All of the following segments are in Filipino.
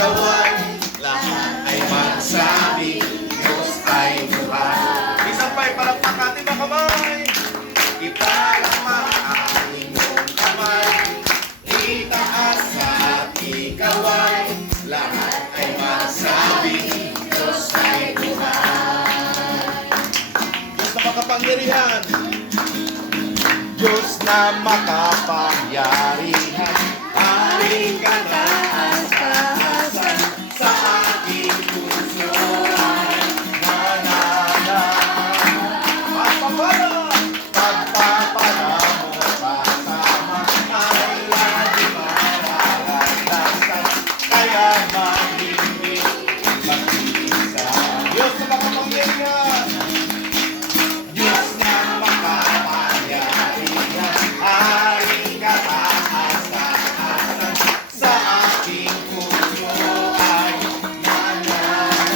ikaw ay lahat ay magsabi, Diyos ay buhay. Isang pa'y palakpak ating mga kamay. Ipalakpak ang inyong kamay, itaas at ikaw ay lahat ay magsabi, Diyos ay buhay. Diyos na makapangyarihan, Diyos na makapangyarihan, aring kataas-taasan sa aking puso ay nananahan. Pagpapala mo kasama ay lagi mararanasan, kaya mahimbing mag-isa. Diyos na makapangyarihan, Diyos na makapangyarihan, aring kataas-taasan sa aking puso ay nananahan.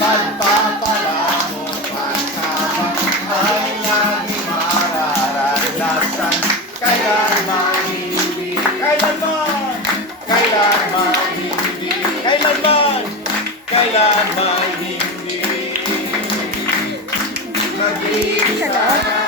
Pagpapala mo kasama ay lagi mararanasan, kaya mahindi, kailanman, hindi, kailanman hindi. Mag-iisa